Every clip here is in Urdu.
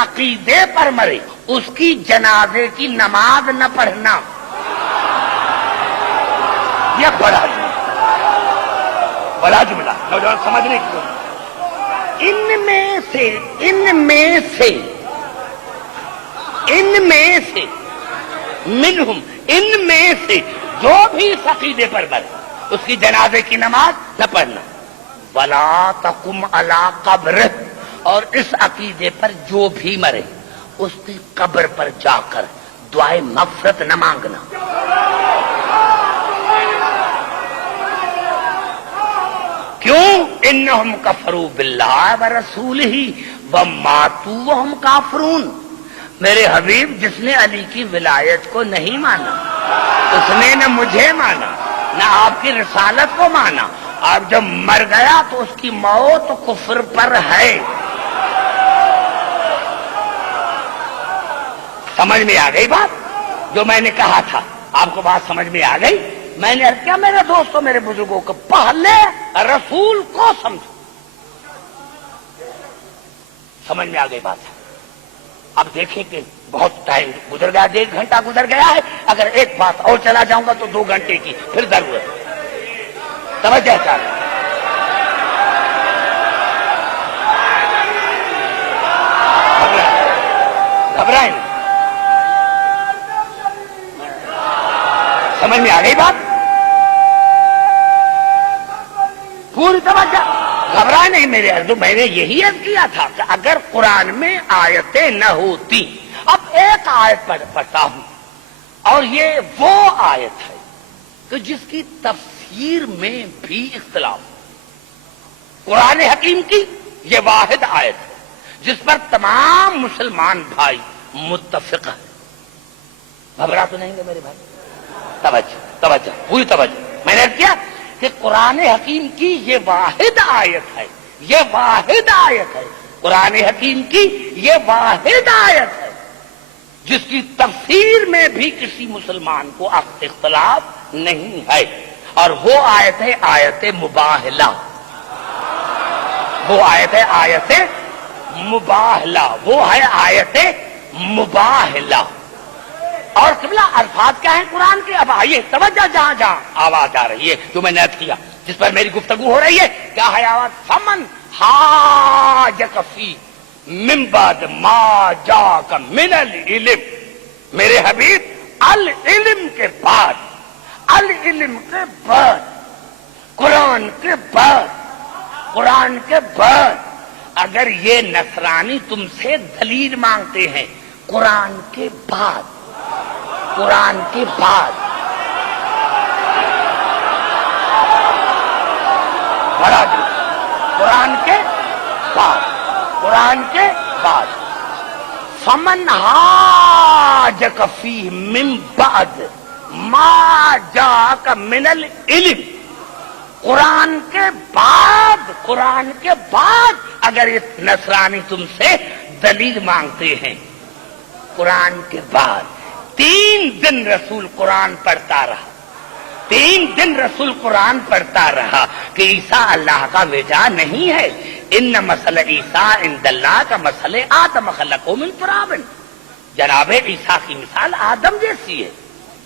عقیدے پر مرے اس کی جنازے کی نماز نہ پڑھنا، یہ بڑا جملہ نوجوان سمجھنے کی ضرورت۔ ان میں سے جو بھی اس عقیدے پر مرے اس کی جنازے کی نماز نہ پڑھنا، ولا تقم علی قبرہ، اور اس عقیدے پر جو بھی مرے اس کی قبر پر جا کر دعائے مغفرت نہ مانگنا۔ کیوں؟ انہم کفروا باللہ ورسولہ وماتوا وہم کافرون۔ میرے حبیب جس نے علی کی ولایت کو نہیں مانا اس نے نہ مجھے مانا نہ آپ کی رسالت کو مانا، اور جب مر گیا تو اس کی موت کفر پر ہے۔ سمجھ میں آ گئی بات؟ جو میں نے کہا تھا آپ کو بات سمجھ میں آ گئی؟ میں نے کیا میرے دوستوں میرے بزرگوں کو پہلے رسول کو سمجھو۔ سمجھ میں آ گئی بات؟ اب دیکھیں کہ بہت ٹائم گزر گیا، 1.5 گھنٹہ گزر گیا ہے، اگر ایک بات اور چلا جاؤں گا تو 2 گھنٹے کی پھر ضرورت ہے۔ توجہ چاہیے، گھبرائیں نہیں۔ سمجھ میں آ گئی بات؟ پوری توجہ، گھبرائے نہیں میرے عرض۔ میں نے یہی عرض کیا تھا کہ اگر قرآن میں آیتیں نہ ہوتی، اب ایک آیت پڑھتا ہوں اور یہ وہ آیت ہے کہ جس کی تفسیر میں بھی اختلاف، قرآن حکیم کی یہ واحد آیت ہے جس پر تمام مسلمان بھائی متفق ہیں۔ گھبرا تو نہیں گے میرے بھائی؟ توجہ پوری توجہ۔ میں نے کیا کہ قرآن حکیم کی یہ واحد آیت ہے، یہ واحد آیت ہے، قرآن حکیم کی یہ واحد آیت ہے جس کی تفسیر میں بھی کسی مسلمان کو اختلاف نہیں ہے، اور وہ آیت ہے آیت مباہلہ۔ وہ آیت ہے آیت مباہلہ، وہ ہے آیت مباہلہ۔ اور قبلہ الفاظ کیا ہیں قرآن کے؟ اب آئیے توجہ، جہاں جہاں آواز آ رہی ہے جو میں نے عرض کیا جس پر میری گفتگو ہو رہی ہے، کیا ہے آواز؟ فمن حاجک فی من بعد ما جاءک من العلم۔ میرے حبیب العلم کے بعد، العلم کے بعد، قرآن کے بعد، قرآن کے بعد اگر یہ نصرانی تم سے دلیل مانگتے ہیں، قرآن کے بعد، قرآن کے بعد، بڑا دل، قرآن کے بعد، قرآن کے بعد، فمن حاجک فیہ من بعد ما جاءک من العلم۔ قرآن کے بعد، قرآن کے بعد اگر یہ نصرانی تم سے دلیل مانگتے ہیں، قرآن کے بعد 3 دن رسول قرآن پڑھتا رہا، 3 دن رسول قرآن پڑھتا رہا کہ عیسیٰ اللہ کا بیٹا نہیں ہے، ان مثل عیسیٰ عند اللہ کا مثل آدم خلقہ من تراب۔ جناب عیسیٰ کی مثال آدم جیسی ہے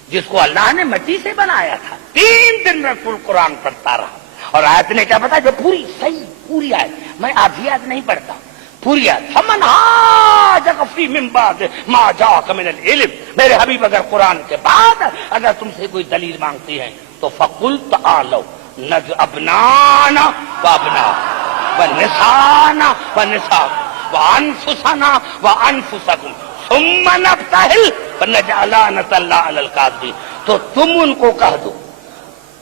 جس کو اللہ نے مٹی سے بنایا تھا۔ 3 دن رسول قرآن پڑھتا رہا، اور آیت نے کیا پتا جو پوری صحیح پوری آیت، میں آدھی آیت نہیں پڑھتا، پوری آیت، فمن حاجک فیہ من بعد ما جاءک من العلم۔ میرے حبیب اگر قرآن کے بعد اگر تم سے کوئی دلیل مانگتی ہیں تو فقل تعالوا ندع ابنانا وابناءکم ونساءنا ونساءکم وانفسنا وانفسکم ثم نبتہل فنجعل لعنۃ اللہ علی الکاذبین۔ تو تم ان کو کہہ دو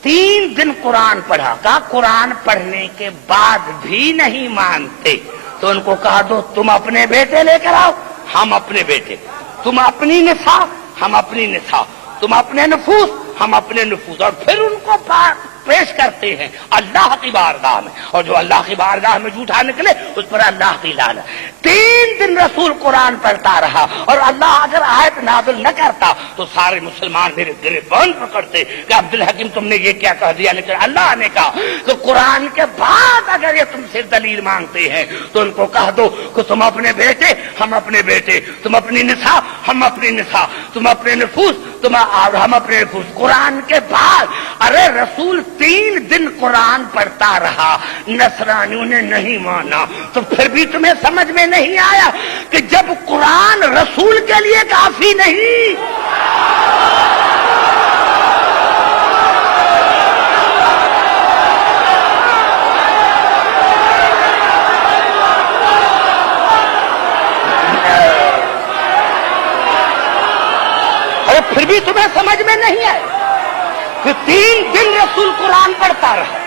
3 دن قرآن پڑھا، کہا قرآن پڑھنے کے بعد بھی نہیں مانتے تو ان کو کہا دو تم اپنے بیٹے لے کر آؤ، ہم اپنے بیٹے، تم اپنی نساء ہم اپنی نساء، تم اپنے نفوس ہم اپنے نفوس، اور پھر ان کو پیش کرتے ہیں اللہ کی بارگاہ میں، اور جو اللہ کی بارگاہ میں جھوٹا نکلے اس پر اللہ کی لعنت۔ 3 دن رسول قرآن پڑھتا رہا، اور اللہ اگر آیت نازل نہ کرتا تو سارے مسلمان میرے گریبان پکڑتے کہ عبدالحکیم تم نے یہ کیا کہہ دیا، لیکن اللہ نے کہا کہ قرآن کے بعد اگر یہ تم سے دلیل مانگتے ہیں تو ان کو کہہ دو کہ تم اپنے بیٹے ہم اپنے بیٹے، تم اپنی نساء ہم اپنی نساء، تم اپنے نفوس اور ہم اپنے نفوس۔ قرآن کے بعد ارے رسول 3 دن قرآن پڑھتا رہا، نصرانیوں نے نہیں مانا، تو پھر بھی تمہیں سمجھ میں نہیں آیا کہ جب قرآن رسول کے لیے کافی نہیں، پھر بھی تمہیں سمجھ میں نہیں آئے کہ 3 دن رسول قرآن پڑھتا رہا،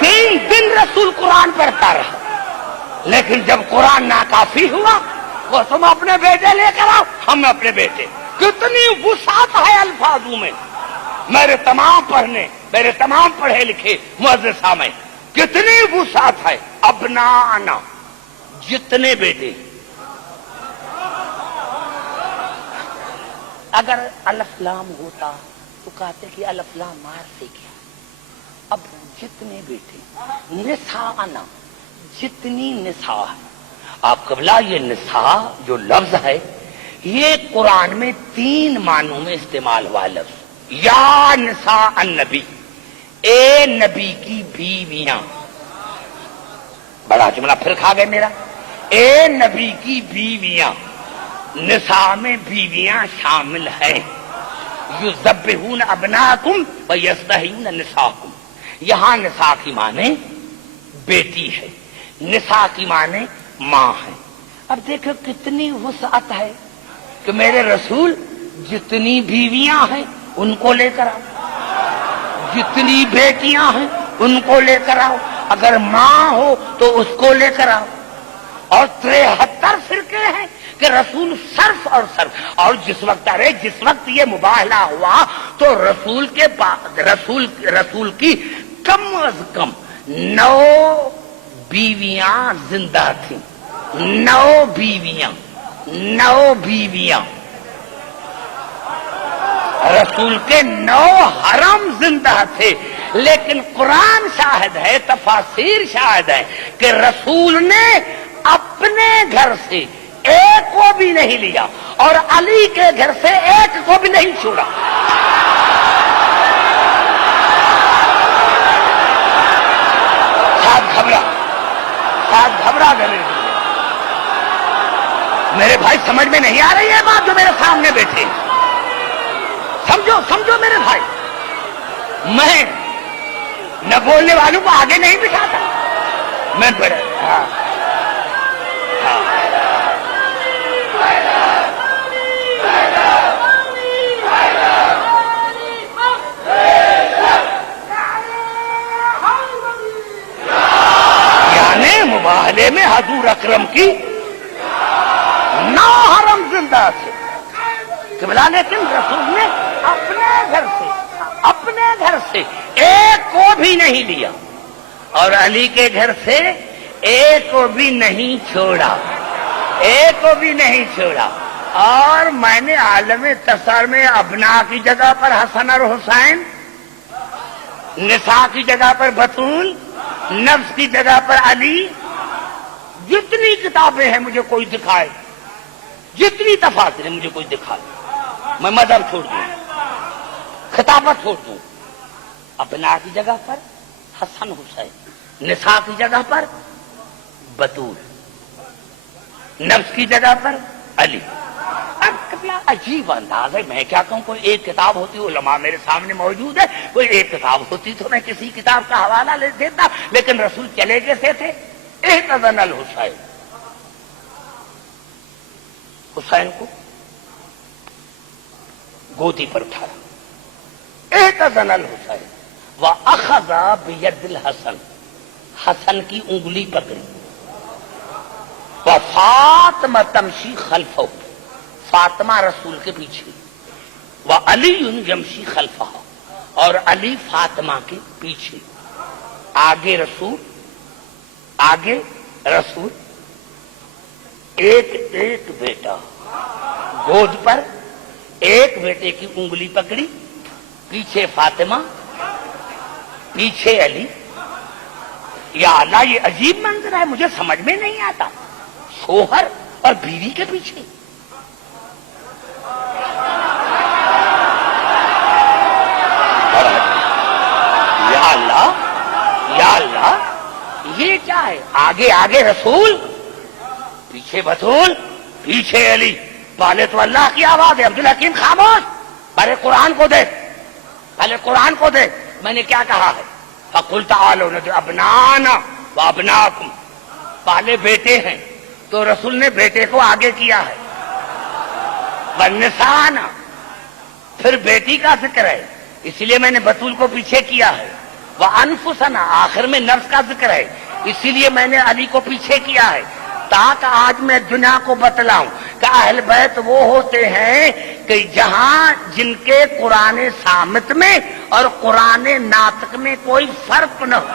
3 دن رسول قرآن پڑھتا رہا، لیکن جب قرآن ناکافی ہوا وہ تم اپنے بیٹے لے کر آؤ ہم اپنے بیٹے۔ کتنی وسعت ہے الفاظوں میں، میرے تمام پڑھے لکھے معززہ میں کتنی وسعت ہے۔ ابنانا جتنے بیٹے، اگر الف لام ہوتا تو کہتے کہ الف لام مار سے کیا، اب جتنے بیٹے، نساءنا جتنی نساء ہے۔ آپ قبلہ یہ نساء جو لفظ ہے یہ قرآن میں 3 معنوں میں استعمال ہوا لفظ۔ یا نساء النبی، اے نبی کی بیویاں، بڑا جملہ پھر کھا گئے میرا، اے نبی کی بیویاں، نساء میں بیویاں شامل ہیں۔ یذبحون ابناکم ویستحیون نساءکم، یہاں نساء کی معنی بیٹی ہے، نساء کی معنی ماں ہے۔ اب دیکھو کتنی وسعت ہے کہ میرے رسول جتنی بیویاں ہیں ان کو لے کر آؤ، جتنی بیٹیاں ہیں ان کو لے کر آؤ، اگر ماں ہو تو اس کو لے کر آؤ۔ اور 73 فرقے ہیں کہ رسول صرف اور صرف، اور جس وقت یہ مباہلہ ہوا تو رسول کے بعد رسول کی کم از کم 9 بیویاں زندہ تھیں، 9 بیویاں، رسول کے 9 حرم زندہ تھے، لیکن قرآن شاہد ہے، تفاسیر شاہد ہے کہ رسول نے اپنے گھر سے ایک کو بھی نہیں لیا اور علی کے گھر سے ایک کو بھی نہیں چھوڑا۔ ساتھ گھبرا گئے میرے بھائی، سمجھ میں نہیں آ رہی ہے بات جو میرے سامنے بیٹھے، سمجھو میرے بھائی، میں نہ بولنے والوں کو آگے نہیں بٹھاتا، میں مباہلے میں حضور اکرم کی 9 حرم زندہ تھے قبلہ، لیکن رسول نے اپنے گھر سے ایک کو بھی نہیں لیا اور علی کے گھر سے ایک کو بھی نہیں چھوڑا، اور میں نے عالم تصور میں ابنا کی جگہ پر حسن اور حسین، نساء کی جگہ پر بطول، نفس کی جگہ پر علی، جتنی کتابیں ہیں مجھے کوئی دکھائے، جتنی تفاسیر ہیں مجھے کوئی دکھائے، میں مذہب چھوڑ دوں، خطابت چھوڑ دوں۔ ابنا کی جگہ پر حسن حسین، نساء کی جگہ پر بطول، نفس کی جگہ پر علی۔ اب کتنا عجیب انداز ہے، میں کیا کہوں، کوئی ایک کتاب ہوتی، علماء میرے سامنے موجود ہے، کوئی ایک کتاب ہوتی تو میں کسی کتاب کا حوالہ لے دیتا، لیکن رسول چلے کیسے تھے؟ احتضن الحسین، حسین کو گودی پر اٹھایا، احتضن الحسین واخذ بید الحسن، حسن کی انگلی پکڑی، وفاطمہ تمشی خلفہ، فاطمہ رسول کے پیچھے، وعلی یمشی خلفہ، اور علی فاطمہ کے پیچھے، آگے رسول، آگے رسول، ایک ایک بیٹا گود پر، ایک بیٹے کی انگلی پکڑی، پیچھے فاطمہ، پیچھے علی۔ یا اللہ، یہ عجیب منظر ہے، مجھے سمجھ میں نہیں آتا، شوہر اور بیوی کے پیچھے۔ یا اللہ، یا اللہ، یہ کیا ہے؟ آگے آگے رسول، پیچھے بطول، پیچھے علی۔ پہلے تو اللہ کی آواز ہے، عبدالحکیم خاموش، پہلے قرآن کو دیکھ، پہلے قرآن کو دیکھ، میں نے کیا کہا ہے؟ فَقُلْ تَعَالَوْا نَدْعُ أَبْنَاءَنَا وَأَبْنَاءَكُمْ، پہلے بیٹے ہیں تو رسول نے بیٹے کو آگے کیا ہے، وَالنِّسَاءَنَا، پھر بیٹی کا ذکر ہے اس لیے میں نے بطول کو پیچھے کیا ہے، وَأَنفُسَنَا، آخر میں نفس کا ذکر ہے اسی لیے میں نے علی کو پیچھے کیا ہے، تاکہ آج میں دنیا کو بتلاؤں کہ اہل بیت وہ ہوتے ہیں کہ جہاں جن کے قرآن صامت میں اور قرآن ناطق میں کوئی فرق نہ ہو۔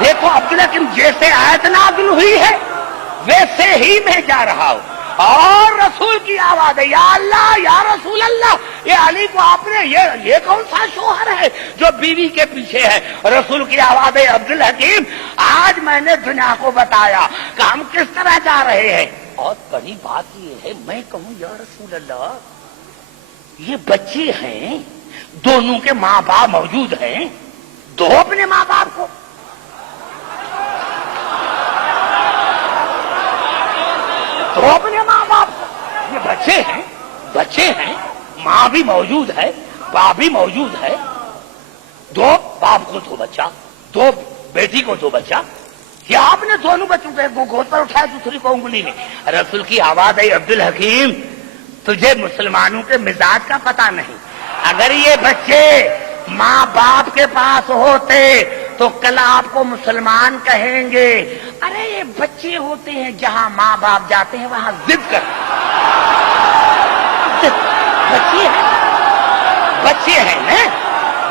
دیکھو عبدالحکیم، جیسے آیت نازل ہوئی ہے ویسے ہی میں جا رہا ہوں، اور رسول کی آواز ہے، یا اللہ، یا رسول اللہ، یہ علی کو آپ نے، یہ کون سا شوہر ہے جو بیوی کے پیچھے ہے؟ رسول کی آواز ہے، عبدالحکیم آج میں نے دنیا کو بتایا کہ ہم کس طرح جا رہے ہیں۔ اور بڑی بات یہ ہے، میں کہوں یا رسول اللہ، یہ بچے ہیں، دونوں کے ماں باپ موجود ہیں، دو اپنے ماں باپ کو، تو اپنے ماں باپ کو، یہ بچے ہیں، بچے ہیں، ماں بھی موجود ہے، باپ بھی موجود ہے، دو باپ کو دو بچہ، دو بیٹی کو دو بچہ، یا آپ نے دونوں بچوں کو ایک کو گود پر اٹھایا دوسری کو انگلی میں۔ رسول کی آواز ہے، عبدالحکیم تجھے مسلمانوں کے مزاج کا پتہ نہیں، اگر یہ بچے ماں باپ کے پاس ہوتے تو کل آپ کو مسلمان کہیں گے، ارے یہ بچے ہوتے ہیں جہاں ماں باپ جاتے ہیں وہاں ضد کر، بچے ہیں، بچے ہیں نا،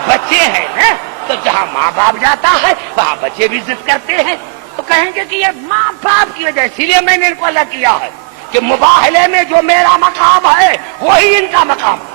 بچے ہیں نا، تو جہاں ماں باپ جاتا ہے وہاں بچے بھی ضد کرتے ہیں، تو کہیں گے کہ یہ ماں باپ کی وجہ، اسی لیے میں نے ان کو الگ کیا ہے کہ مباہلے میں جو میرا مقام ہے وہی ان کا مقام ہے۔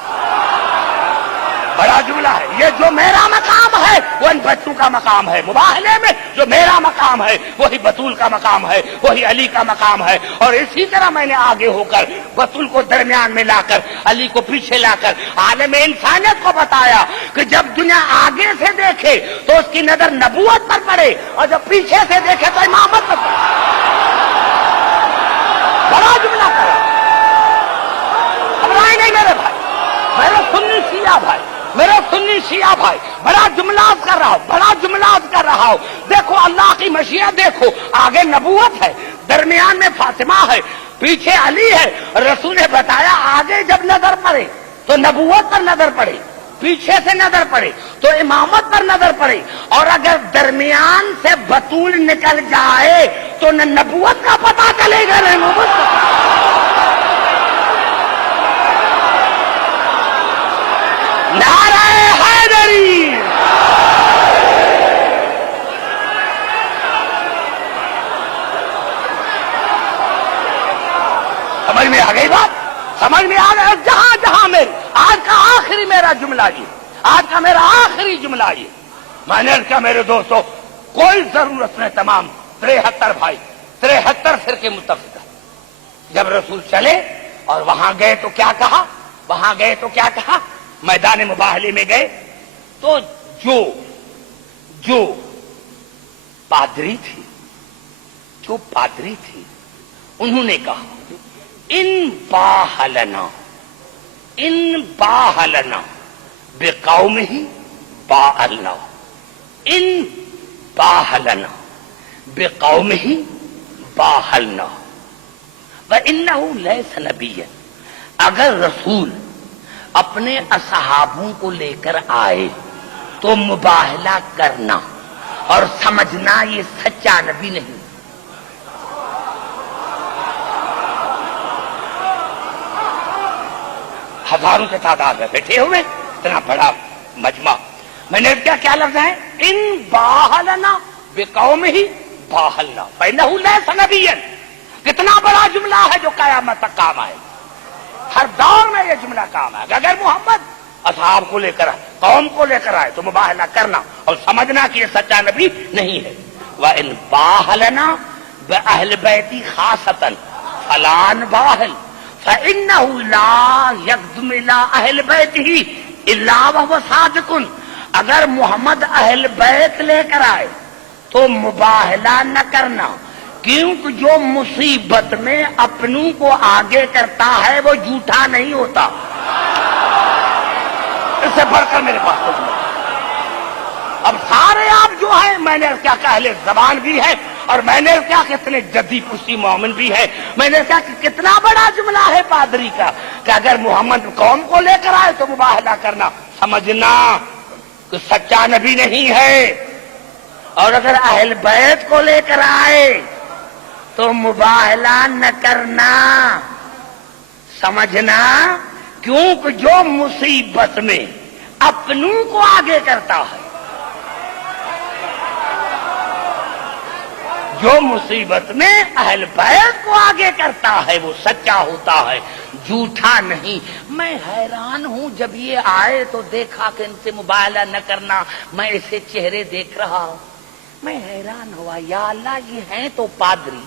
بڑا جملہ ہے یہ، جو میرا مقام ہے وہ ان بچوں کا مقام ہے، مباہلے میں جو میرا مقام ہے وہی بطول کا مقام ہے، وہی علی کا مقام ہے۔ اور اسی طرح میں نے آگے ہو کر بطول کو درمیان میں لا کر، علی کو پیچھے لا کر عالم انسانیت کو بتایا کہ جب دنیا آگے سے دیکھے تو اس کی نظر نبوت پر پڑے، اور جب پیچھے سے دیکھے تو امامت پر پڑے۔ بڑا جملہ کرا، گھبرائے نہیں میرے بھائی، میرے سنی شیعہ بھائی، میرے سنی شیعہ بھائی، بڑا جملات کر رہا ہوں، بڑا جملات کر رہا ہوں۔ دیکھو اللہ کی مشیت، دیکھو آگے نبوت ہے، درمیان میں فاطمہ ہے، پیچھے علی ہے۔ رسول نے بتایا آگے جب نظر پڑے تو نبوت پر نظر پڑے، پیچھے سے نظر پڑے تو امامت پر نظر پڑے، اور اگر درمیان سے بطول نکل جائے تو نہ نبوت کا پتہ چلے گا نہ نبوت کا۔ نعرہ حیدری، سمجھ میں آ گئی بات؟ سمجھ میں آ گیا؟ جہاں جہاں میں آج کا آخری میرا جملہ یہ، آج کا میرا آخری جملہ یہ، میں نے کہا میرے دوستو کوئی ضرورت نہیں، تمام 73 بھائی 73 فرقے متفق ہیں۔ جب رسول چلے اور وہاں گئے تو کیا کہا؟ وہاں گئے تو کیا کہا؟ میدان مباہلے میں گئے تو جو پادری تھی، جو پادری تھی، انہوں نے کہا ان باہلنا بقومہ باہلنا، ان باہلنا بقومہ باہلنا وانہ لیس نبیا۔ اگر رسول اپنے اصحابوں کو لے کر آئے تو مباہلہ کرنا اور سمجھنا یہ سچا نبی نہیں۔ ہزاروں کے تعداد میں بیٹھے ہوئے، اتنا بڑا مجمع. میں نے کیا لفظ ہے؟ ان باہلنا بقوم ہی باہلنا فإنہ لیس نبیا. کتنا بڑا جملہ ہے جو قیامت تک کام آئے. ہر دور میں یہ جملہ کام آئے گا. اگر محمد اصحاب کو لے کر آئے، قوم کو لے کر آئے، تو مباہلہ کرنا اور سمجھنا کہ یہ سچا نبی نہیں ہے. وَإِن بَاهَلَنَا بِأَهْلِ بَيْتِ خَاصَةً فَلَانْ بَاهِلْ فَإِنَّهُ لَا يَقْدُمُ إِلَىٰ أَهْلِ بَيْتِهِ إِلَّا وَهُوَ صَادِقٌ. اگر محمد اہل بیت لے کر آئے تو مباہلہ نہ کرنا، کیونکہ جو مصیبت میں اپنوں کو آگے کرتا ہے وہ جھوٹا نہیں ہوتا. اس سے بڑھ کر میرے پاس کچھ نہیں. اب سارے آپ جو ہیں، میں نے کیا کہ اہل زبان بھی ہے، اور میں نے کیا کہ اتنے جدی پشتی مومن بھی ہے. میں نے کہا کہ کتنا بڑا جملہ ہے پادری کا کہ اگر محمد قوم کو لے کر آئے تو مباہلہ کرنا، سمجھنا کہ سچا نبی نہیں ہے. اور اگر اہل بیت کو لے کر آئے تو مباہلہ نہ کرنا، سمجھنا کیونکہ جو مصیبت میں اپنوں کو آگے کرتا ہے، جو مصیبت میں اہل بیت کو آگے کرتا ہے وہ سچا ہوتا ہے، جھوٹا نہیں. میں حیران ہوں جب یہ آئے تو دیکھا کہ ان سے مباہلہ نہ کرنا. میں ایسے چہرے دیکھ رہا ہوں، میں حیران ہوا، یا اللہ یہ ہیں تو پادری،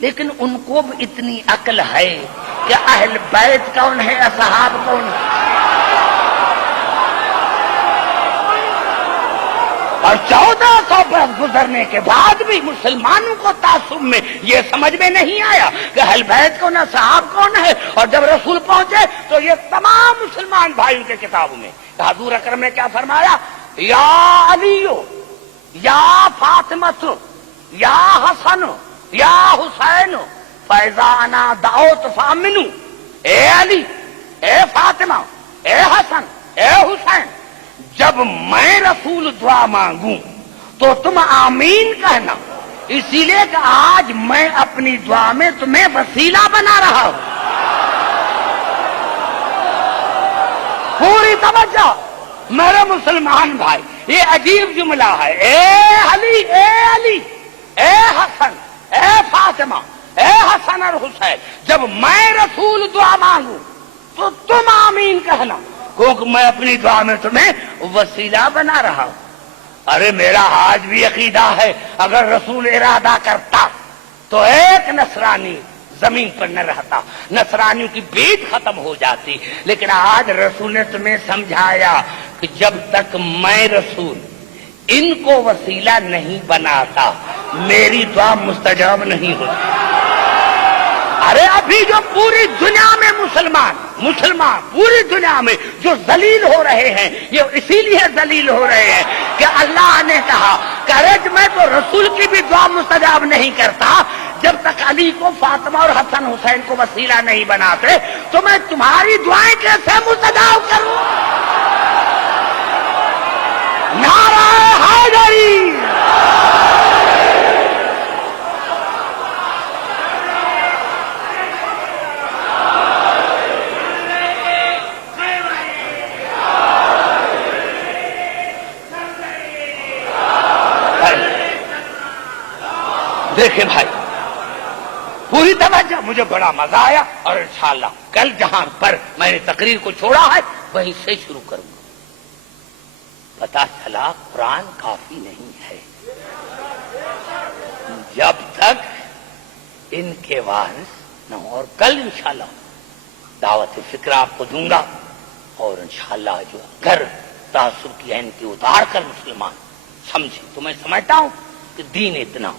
لیکن ان کو بھی اتنی عقل ہے کہ اہل بیت کون ہے، اصحاب کون ہے. اور 1400 برس گزرنے کے بعد بھی مسلمانوں کو تعصب میں یہ سمجھ میں نہیں آیا کہ اہل بیت کون ہے، صحاب کون ہے. اور جب رسول پہنچے تو یہ تمام مسلمان بھائیوں کے کتابوں میں حضور اکرم نے کیا فرمایا؟ یا علیو، یا فاطمہ، یا حسن، یا حسین، فیضا انا دعوت فامنو. اے علی، اے فاطمہ، اے حسن، اے حسین، جب میں رسول دعا مانگوں تو تم آمین کہنا، اسی لیے کہ آج میں اپنی دعا میں تمہیں وسیلہ بنا رہا ہوں. پوری توجہ میرے مسلمان بھائی، یہ عجیب جملہ ہے. اے علی، اے علی، اے حسن، اے فاطمہ، اے حسن اور حسین، جب میں رسول دعا مانگوں تو تم آمین کہنا، کیونکہ میں اپنی دعا میں تمہیں وسیلہ بنا رہا ہوں. ارے میرا آج بھی عقیدہ ہے اگر رسول ارادہ کرتا تو ایک نصرانی زمین پر نہ رہتا، نصرانیوں کی بھیٹ ختم ہو جاتی. لیکن آج رسول نے تمہیں سمجھایا کہ جب تک میں رسول ان کو وسیلہ نہیں بناتا میری دعا مستجاب نہیں ہوتی. ارے ابھی جو پوری دنیا میں مسلمان پوری دنیا میں جو ذلیل ہو رہے ہیں، یہ اسی لیے ذلیل ہو رہے ہیں کہ اللہ نے کہا کہ میں تو رسول کی بھی دعا مستجاب نہیں کرتا جب تک علی کو، فاطمہ اور حسن حسین کو وسیلہ نہیں بناتے، تو میں تمہاری دعائیں کیسے مستجاب کروں؟ نعرہ حیدری! دیکھیں بھائی، پوری توجہ، مجھے بڑا مزہ آیا، اور انشاءاللہ کل جہاں پر میں نے تقریر کو چھوڑا ہے وہیں سے شروع کروں گا. پتا چلا قرآن کافی نہیں ہے جب تک ان کے وارث نہ ہو. اور کل انشاءاللہ دعوت فکر آپ کو دوں گا، اور انشاءاللہ جو اگر تعصب کی اینتی اتار کر مسلمان سمجھے تو میں سمجھتا ہوں کہ دین اتنا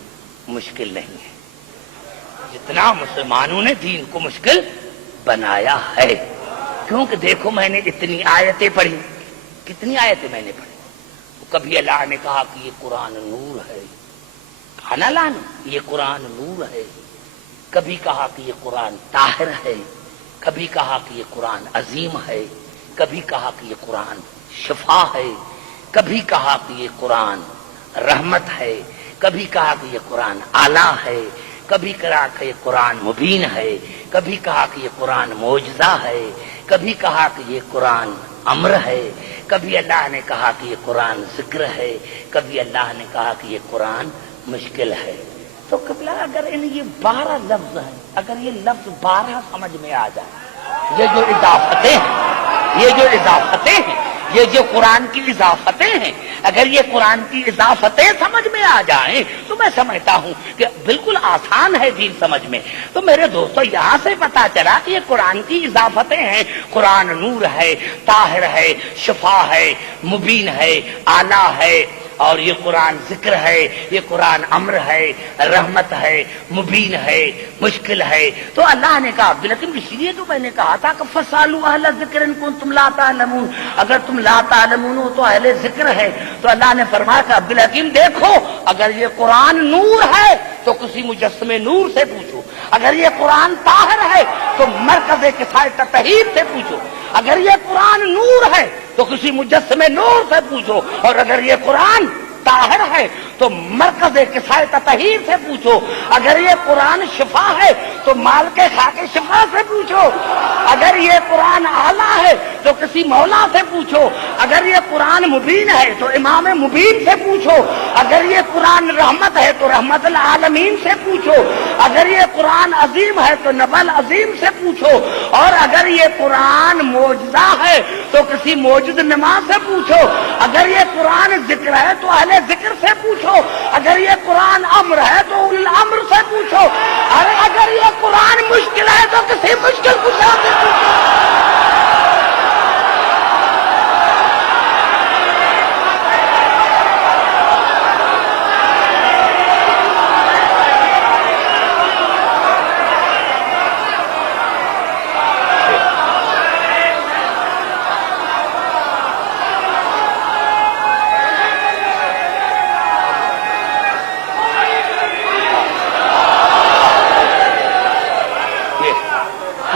مشکل نہیں ہے جتنا مسلمانوں نے دین کو مشکل بنایا ہے. کیونکہ دیکھو میں نے اتنی آیتیں پڑھی، کتنی آیتیں میں نے پڑھی. کبھی اللہ نے کہا کہ یہ قرآن نور ہے، کہا نا اللہ نے یہ قرآن نور ہے. کبھی کہا کہ یہ قرآن طاہر ہے، کبھی کہا کہ یہ قرآن عظیم ہے، کبھی کہا کہ یہ قرآن شفا ہے، کبھی کہا کہ یہ قرآن رحمت ہے، کبھی کہا کہ یہ قرآن اعلیٰ ہے، کبھی کہا کہ یہ قرآن مبین ہے، کبھی کہا کہ یہ قرآن معجزہ ہے، کبھی کہا کہ یہ قرآن امر ہے، کبھی اللہ نے کہا کہ یہ قرآن ذکر ہے، کبھی اللہ نے کہا کہ یہ قرآن مشکل ہے۔ تو قبلہ اگر ان یہ 12 لفظ ہیں، اگر یہ لفظ 12 سمجھ میں آ جائے، یہ جو اضافتیں ہیں، یہ جو اضافتیں ہیں، یہ جو قرآن کی اضافتیں ہیں، اگر یہ قرآن کی اضافتیں سمجھ میں آ جائیں تو میں سمجھتا ہوں کہ بالکل آسان ہے دین سمجھ میں۔ تو میرے دوستو یہاں سے پتا چلا کہ یہ قرآن کی اضافتیں ہیں۔ قرآن نور ہے، طاہر ہے، شفا ہے، مبین ہے، اعلیٰ ہے، اور یہ قرآن ذکر ہے، یہ قرآن امر ہے، رحمت ہے، مبین ہے، مشکل ہے۔ تو اللہ نے کہا عبدالحکیم، اس لیے تو میں نے کہا تھا کہ فَاسْأَلُوا أَهْلَ الذِّكْرِ إِن كُنتُمْ لَا تَعْلَمُونَ، اگر تم لا تعلمون ہو تو اہل ذکر ہے۔ تو اللہ نے فرمایا کہ عبدالحکیم دیکھو، اگر یہ قرآن نور ہے تو کسی مجسم نور سے پوچھو، اگر یہ قرآن طاہر ہے تو مرکز کفایت تطہیر سے پوچھو، اگر یہ قرآن نور ہے تو کسی مجسم نور سے پوچھو، اور اگر یہ قرآن طاہر ہے تو مرکز کفایت تطہیر سے پوچھو، اگر یہ قرآن شفا ہے تو مال کے خاک شفا سے پوچھو، اگر یہ قرآن اعلیٰ ہے تو کسی مولا سے پوچھو، اگر یہ قرآن مبین ہے تو امام مبین سے پوچھو، اگر یہ قرآن رحمت ہے تو رحمت العالمین سے پوچھو، اگر یہ قرآن عظیم ہے تو نبل عظیم سے پوچھو، اور اگر یہ قرآن معجزہ ہے تو کسی معجز نما سے پوچھو، اگر یہ قرآن ذکر ہے تو اہل ذکر سے پوچھو، اگر یہ قرآن امر ہے تو اول الامر سے پوچھو، اور اگر یہ قرآن مشکل ہے تو کسی مشکل کشا سے پوچھو۔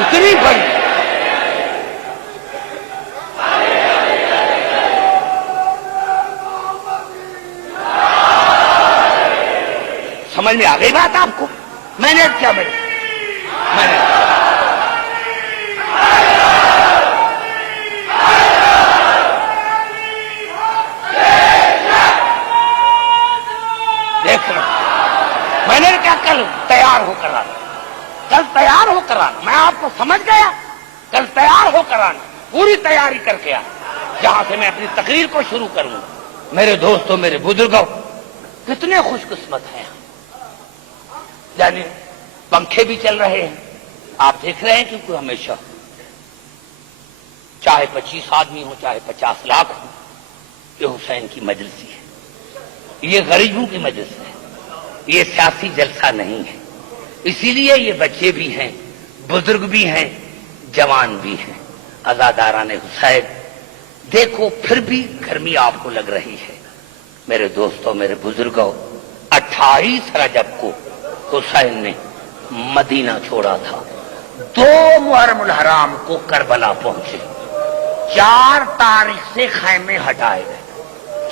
اتنی بڑی سمجھ میں آ گئی بات آپ کو؟ میں نے کیا میں نے دیکھ رہا، میں نے کیا کل تیار ہو کر آنا، کل تیار ہو کر آنا، میں آپ کو سمجھ گیا، کل تیار ہو کر آنا، پوری تیاری کر کے آنا، جہاں سے میں اپنی تقریر کو شروع کروں۔ میرے دوستوں، میرے بزرگوں، کتنے خوش قسمت ہیں، یعنی پنکھے بھی چل رہے ہیں، آپ دیکھ رہے ہیں، کیونکہ ہمیشہ چاہے 25 آدمی ہو چاہے 50 لاکھ ہو، یہ حسین کی مجلسی ہے، یہ غریبوں کی مجلس ہے، یہ سیاسی جلسہ نہیں ہے۔ اسی لیے یہ بچے بھی ہیں، بزرگ بھی ہیں، جوان بھی ہیں، عزاداران حسین۔ دیکھو پھر بھی گرمی آپ کو لگ رہی ہے۔ میرے دوستوں، میرے بزرگوں، 28 رجب کو حسین نے مدینہ چھوڑا تھا، 2 محرم الحرام کو کربلا پہنچے، 4 تاریخ سے خیمے ہٹائے گئے،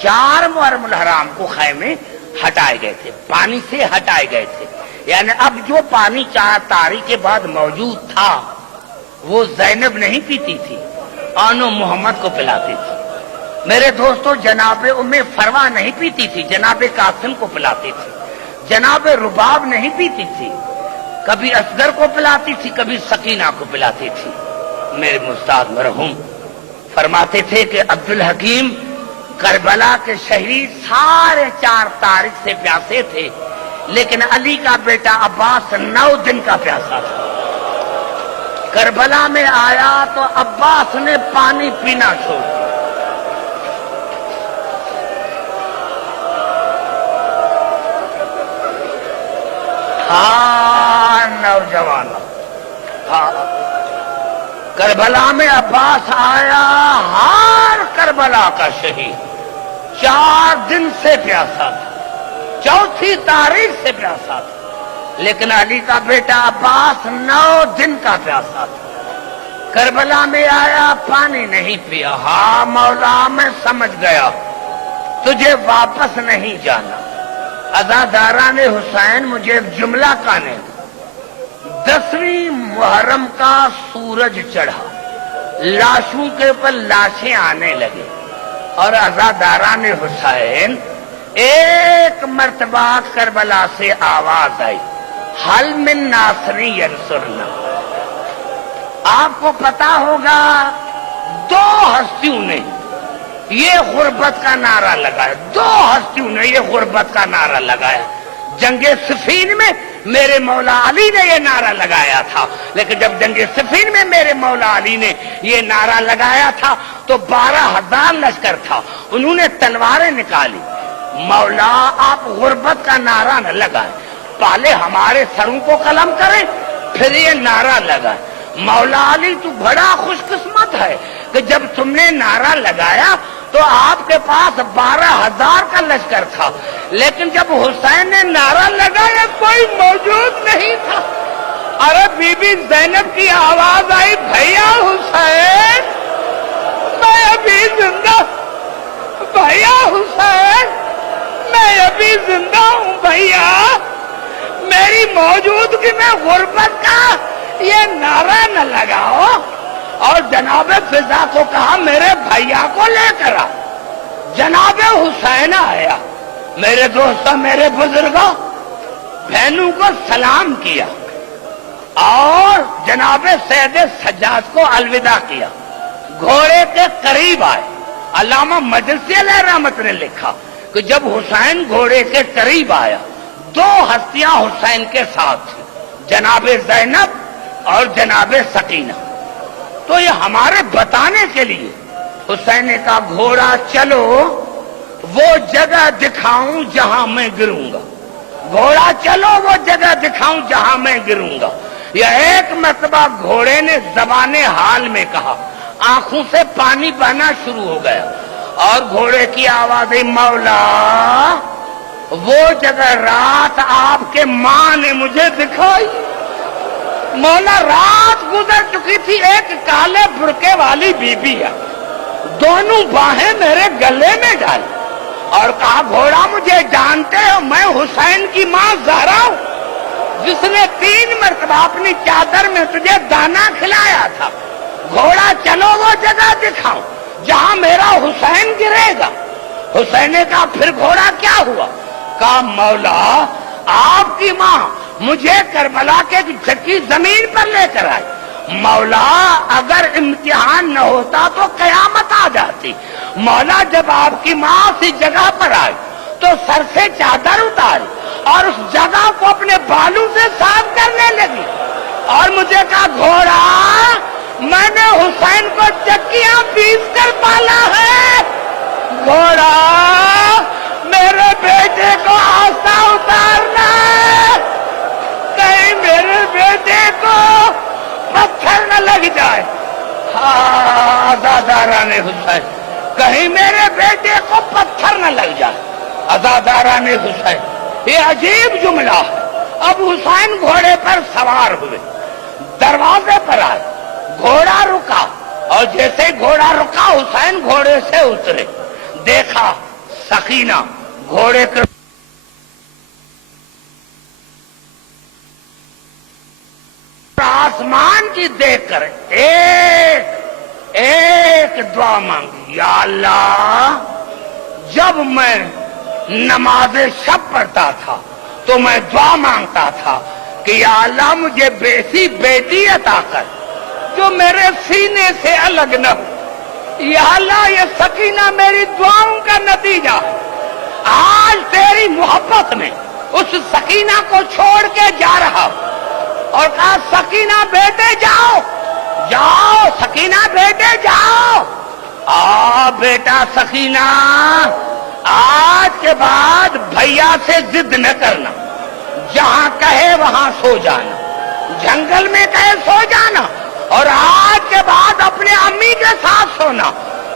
4 محرم الحرام کو خیمے ہٹائے گئے تھے، پانی سے ہٹائے گئے تھے۔ یعنی اب جو پانی 4 تاریخ کے بعد موجود تھا وہ زینب نہیں پیتی تھی، آنو محمد کو پلاتی تھی۔ میرے دوستو، جناب ام فروا نہیں پیتی تھی، جناب قاسم کو پلاتی تھی، جناب رباب نہیں پیتی تھی، کبھی اصغر کو پلاتی تھی، کبھی سکینہ کو پلاتی تھی۔ میرے استاد مرحوم فرماتے تھے کہ عبدالحکیم، کربلا کے شہید سارے 4 تاریخ سے پیاسے تھے، لیکن علی کا بیٹا عباس 9 دن کا پیاسا تھا۔ کربلا میں آیا تو عباس نے پانی پینا چھوڑ دیا۔ ہاں نوجوان، ہاں کربلا میں عباس آیا، ہر کربلا کا شہید 4 دن سے پیاسا تھا، 4 تاریخ سے پیاسا تھا، لیکن علی کا بیٹا عباس 9 دن کا پیاسا تھا۔ کربلا میں آیا، پانی نہیں پیا۔ ہاں مولا، میں سمجھ گیا، تجھے واپس نہیں جانا۔ عزاداران حسین، مجھے ایک جملہ کہنے دو۔ 10ویں محرم کا سورج چڑھا، لاشوں کے اوپر لاشیں آنے لگے اور عزاداران حسین ایک مرتبہ کربلا سے آواز آئی، حل من ناصری ینصرنا۔ آپ کو پتا ہوگا دو ہستیوں نے یہ غربت کا نعرہ لگایا، دو ہستیوں نے یہ غربت کا نعرہ لگایا۔ جنگ صفین میں میرے مولا علی نے یہ نعرہ لگایا تھا، لیکن جب جنگ صفین میں میرے مولا علی نے یہ نعرہ لگایا تھا تو 12,000 لشکر تھا، انہوں نے تلواریں نکالی۔ مولا آپ غربت کا نعرہ نہ لگائیں، پہلے ہمارے سروں کو قلم کریں پھر یہ نعرہ لگائیں۔ مولا علی تو بڑا خوش قسمت ہے کہ جب تم نے نعرہ لگایا تو آپ کے پاس 12,000 کا لشکر تھا، لیکن جب حسین نے نعرہ لگایا کوئی موجود نہیں تھا۔ ارے بی بی زینب کی آواز آئی، بھیا حسین میں ابھی زندہ، بھیا حسین میں ابھی زندہ ہوں، بھیا میری موجودگی میں غربت کا یہ نعرہ نہ لگاؤ۔ اور جناب فضا کو کہا میرے بھیا کو لے کر آ۔ جناب حسین آیا، میرے دوستوں میرے بزرگوں بہنوں کو سلام کیا اور جناب سید سجاد کو الوداع کیا، گھوڑے کے قریب آئے۔ علامہ مجلسی علیہ رحمت نے لکھا کہ جب حسین گھوڑے کے قریب آیا دو ہستیاں حسین کے ساتھ تھیں، جناب زینب اور جناب سکینہ۔ تو یہ ہمارے بتانے کے لیے حسین نے کہا گھوڑا چلو وہ جگہ دکھاؤں جہاں میں گروں گا، گھوڑا چلو وہ جگہ دکھاؤں جہاں میں گروں گا۔ یہ ایک مرتبہ گھوڑے نے زبان حال میں کہا، آنکھوں سے پانی بہنا شروع ہو گیا اور گھوڑے کی آواز آئی، مولا وہ جگہ رات آپ کے ماں نے مجھے دکھائی۔ مولا رات گزر چکی تھی، ایک کالے برقے والی بی بی ہے، دونوں باہیں میرے گلے میں ڈالی اور کہا گھوڑا مجھے جانتے ہو میں حسین کی ماں زہرا ہوں، جس نے 3 مرتبہ اپنی چادر میں تجھے دانا کھلایا تھا۔ گھوڑا چلو وہ جگہ دکھاؤں جہاں میرا حسین گرے گا۔ حسین نے کہا پھر گھوڑا کیا ہوا؟ کہا مولا آپ کی ماں مجھے کربلا کے چھٹی زمین پر لے کر آئی، مولا اگر امتحان نہ ہوتا تو قیامت آ جاتی۔ مولا جب آپ کی ماں اسی جگہ پر آئی تو سر سے چادر اتاری اور اس جگہ کو اپنے بالوں سے صاف کرنے لگی اور مجھے کہا گھوڑا میں نے حسین کو چکیاں پیس کر پالا ہے، گھوڑا میرے بیٹے کو آستہ اتارنا ہے، کہیں میرے بیٹے کو پتھر نہ لگ جائے۔ عزاداران حسین کہیں میرے بیٹے کو پتھر نہ لگ جائے۔ عزاداران حسین یہ عجیب جملہ ہے۔ اب حسین گھوڑے پر سوار ہوئے، دروازے پر آئے، گھوڑا رکا اور جیسے گھوڑا رکا حسین گھوڑے سے اترے، دیکھا سکینہ گھوڑے کے آسمان کی دیکھ کر ایک دعا مانگی، یا اللہ جب میں نماز شب پڑھتا تھا تو میں دعا مانگتا تھا کہ یا اللہ مجھے بیسی بیٹی عطا کر جو میرے سینے سے الگ نہ ہو۔ یا اللہ یہ سکینہ میری دعاؤں کا نتیجہ ہے، آج تیری محبت میں اس سکینہ کو چھوڑ کے جا رہا ہوں۔ اور کہا سکینہ بیٹے جاؤ جاؤ، سکینہ بیٹے جاؤ۔ بیٹا سکینہ آج کے بعد بھیا سے ضد نہ کرنا، جہاں کہے وہاں سو جانا، جنگل میں کہے سو جانا، اور آج کے بعد اپنے امی کے ساتھ سونا۔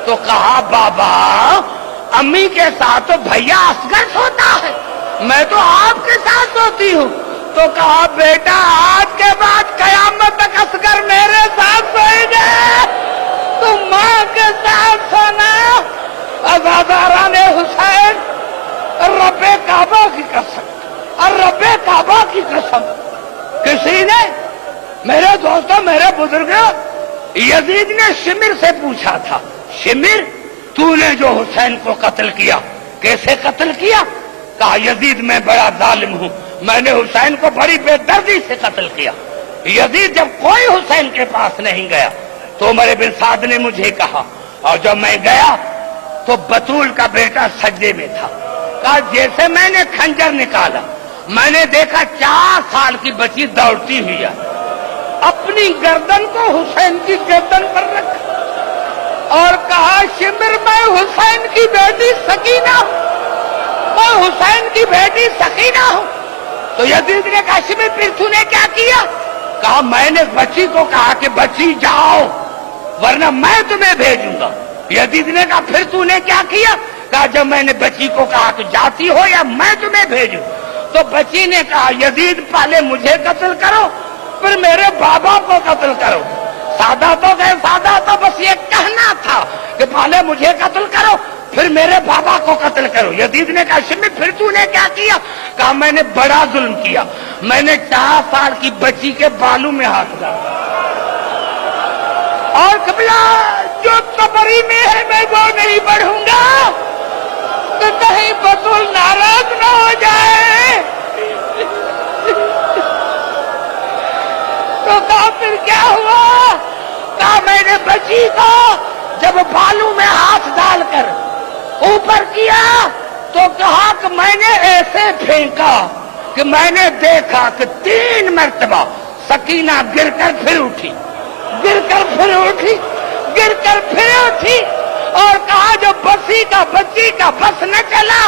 تو کہا بابا امی کے ساتھ تو بھیا اصغر سوتا ہے، میں تو آپ کے ساتھ سوتی ہوں۔ تو کہا بیٹا آج کے بعد قیامت تک اصغر میرے ساتھ سوئے گے، تم ماں کے ساتھ سونا۔ عزاداران حسین رب کعبہ کی قسم اور رب کعبہ کی قسم، کسی نے میرے دوستوں میرے بزرگوں یزید نے شمر سے پوچھا تھا، شمر تو نے جو حسین کو قتل کیا کیسے قتل کیا؟ کہا یزید میں بڑا ظالم ہوں، میں نے حسین کو بڑی بے دردی سے قتل کیا۔ یزید جب کوئی حسین کے پاس نہیں گیا تو عمر بن سعد نے مجھے کہا، اور جب میں گیا تو بطول کا بیٹا سجدے میں تھا۔ کہا جیسے میں نے خنجر نکالا میں نے دیکھا 4 سال کی بچی دوڑتی ہوئی ہے، اپنی گردن کو حسین کی گردن پر رکھا اور کہا شمر میں حسین کی بیٹی سکینہ ہوں، میں حسین کی بیٹی سکینہ ہوں۔ تو یزید نے کہا شمر پھر تو نے کیا کیا؟ کہا میں نے بچی کو کہا کہ بچی جاؤ ورنہ میں تمہیں بھیجوں گا۔ یزید نے کہا پھر تو نے کیا کیا؟ کہا جب میں نے بچی کو کہا کہ جاتی ہو یا میں تمہیں بھیجوں، تو بچی نے کہا یزید پہلے مجھے قتل کرو پھر میرے بابا کو قتل کرو۔ سادہ تو گئے، سادہ تو بس یہ کہنا تھا کہ پہلے مجھے قتل کرو پھر میرے بابا کو قتل کرو۔ یزید نے کہا شمر پھر تو نے کیا کیا؟ کہا میں نے بڑا ظلم کیا، میں نے 4 سال کی بچی کے بالوں میں ہاتھ ڈالا، اور قبلہ جو قبری میں ہے میں وہ نہیں پڑھوں گا تو کہیں بطول ناراض نہ ہو جائے۔ تو کہا پھر کیا ہوا؟ کہا میں نے بچی کو جب بالوں میں ہاتھ ڈال کر اوپر کیا تو کہا کہ میں نے ایسے پھینکا کہ میں نے دیکھا کہ 3 مرتبہ سکینہ گر کر پھر اٹھی، گر کر پھر اٹھی، گر کر پھر اٹھی، اور کہا جو بچی کا بس نہ چلا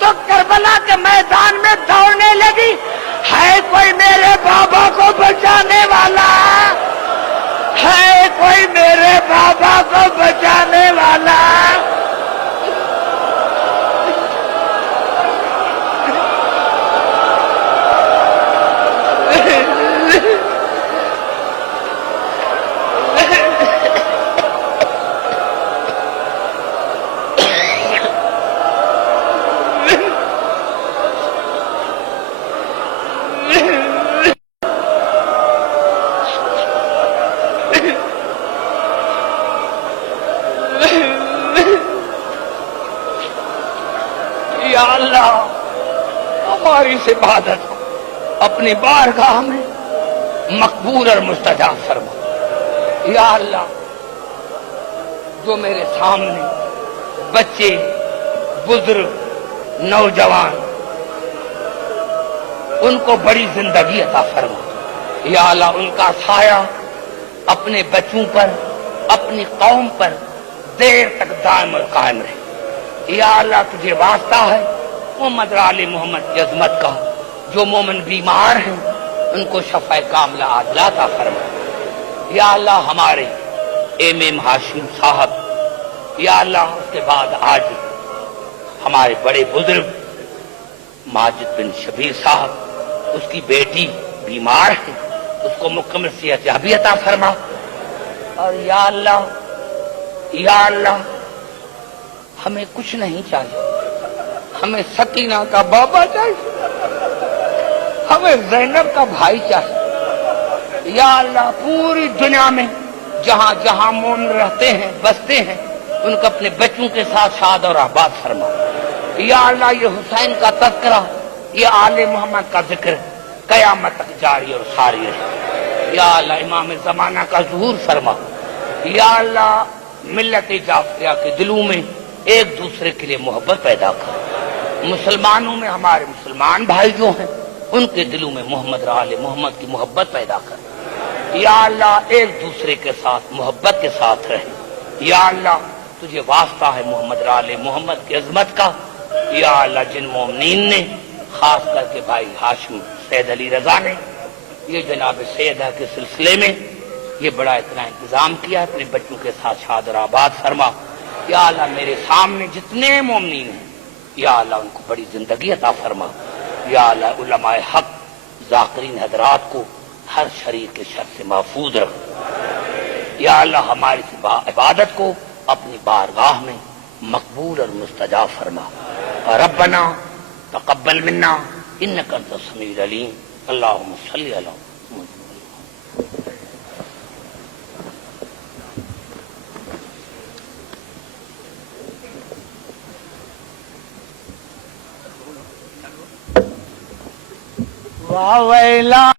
تو کربلا کے میدان میں دوڑنے لگی، ہے کوئی میرے بابا کو بچانے والا؟ ہے کوئی میرے بابا کو بچانے والا؟ یا اللہ ہماری اس عبادت کو اپنی بارگاہ میں مقبول اور مستجاب فرما۔ یا اللہ جو میرے سامنے بچے، بزرگ، نوجوان، ان کو بڑی زندگی عطا فرما۔ یا اللہ ان کا سایہ اپنے بچوں پر، اپنی قوم پر دیر تک دائم اور قائم رہے۔ یا اللہ تجھے واسطہ ہے محمد علی محمد کی عظمت کا، جو مومن بیمار ہیں ان کو شفاء کاملہ عاجلہ عطا فرما۔ یا اللہ ہمارے ایم ہاشم صاحب، یا اللہ اس کے بعد آج ہمارے بڑے بزرگ ماجد بن شبیر صاحب، اس کی بیٹی بیمار ہے، اس کو مکمل صحت یابی عطا فرما۔ اور یا اللہ ہمیں کچھ نہیں چاہیے، ہمیں سکینہ کا بابا چاہیے، ہمیں زینب کا بھائی چاہیے۔ یا اللہ پوری دنیا میں جہاں جہاں مومن رہتے ہیں، بستے ہیں، ان کو اپنے بچوں کے ساتھ شاد اور آباد فرما۔ یا اللہ یہ حسین کا تذکرہ، یہ آل محمد کا ذکر قیامت تک جاری اور ساری رہے۔ یا اللہ امام زمانہ کا ظہور فرما۔ یا اللہ ملت جعفریہ کے دلوں میں ایک دوسرے کے لیے محبت پیدا کر۔ مسلمانوں میں ہمارے مسلمان بھائی جو ہیں ان کے دلوں میں محمد آل محمد کی محبت پیدا کر۔ یا اللہ ایک دوسرے کے ساتھ محبت کے ساتھ رہے۔ یا اللہ تجھے واسطہ ہے محمد آل محمد کی عظمت کا۔ یا اللہ جن مومنین نے، خاص کر کے بھائی ہاشم سید علی رضا نے، یہ جناب سیدہ کے سلسلے میں یہ بڑا اتنا انتظام کیا، اپنے بچوں کے ساتھ شاد اور آباد فرما۔ یا اللہ میرے سامنے جتنے مومنین ہیں یا اللہ ان کو بڑی زندگی عطا فرما۔ یا اللہ علماء حق ذاکرین حضرات کو ہر شریر کے شر سے محفوظ رکھ۔ یا اللہ ہماری عبادت کو اپنی بارگاہ میں مقبول اور مستجاب فرما۔ ربنا تقبل منا انک انت السمیع العلیم۔ اللہم صلی علی محمد۔ واویلا